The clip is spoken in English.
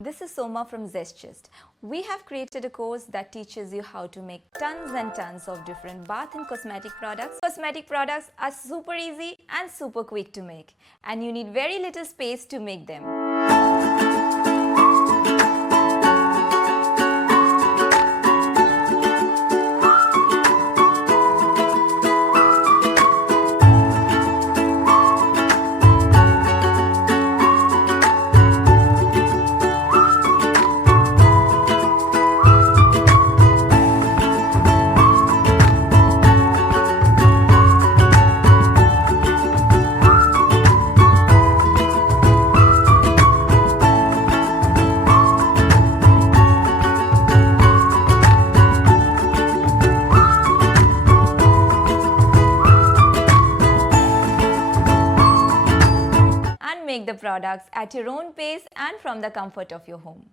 This is Soma from Zestchest. We have created a course that teaches you how to make tons and tons of different bath and cosmetic products. Cosmetic products are super easy and super quick to make, and you need very little space to make them. And make the products at your own pace and from the comfort of your home.